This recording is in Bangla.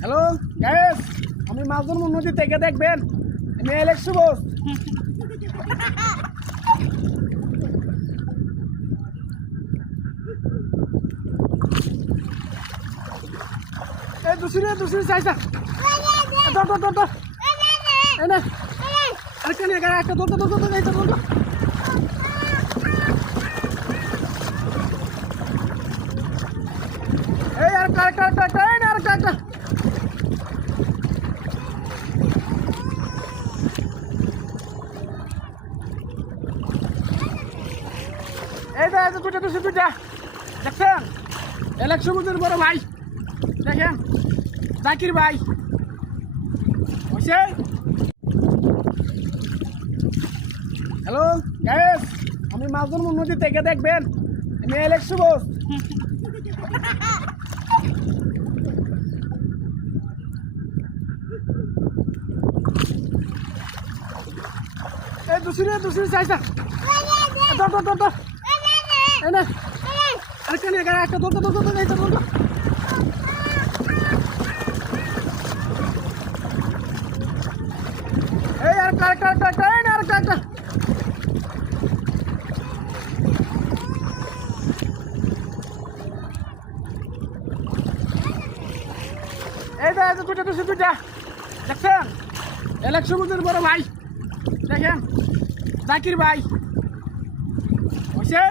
হ্যালো গাইস, আমি মাঝুর নদী থেকে দেখবেন আমি এলেক্স সুবোস। এই দুসরি চাইছা ধর এনে আর কেন এখানে একটা ধর এই আর কারেক্ট এই যে দুটা দেখছেন এলেক্স সুবোসের বড় ভাই, দেখেন জাকির ভাই হয়েছে। হ্যালো গাইস, আমি মাঝুর নদী থেকে দেখবেন আমি এলেক্স সুবোস। এই দুসরি চাইছা ধর এনে আর কেন এখানে একটা ধর এই আর কারেক্ট এই যে দুটা দেখছেন এলেক্স সুবোসের বড় ভাই, দেখেন জাকির ভাই হয়েছে।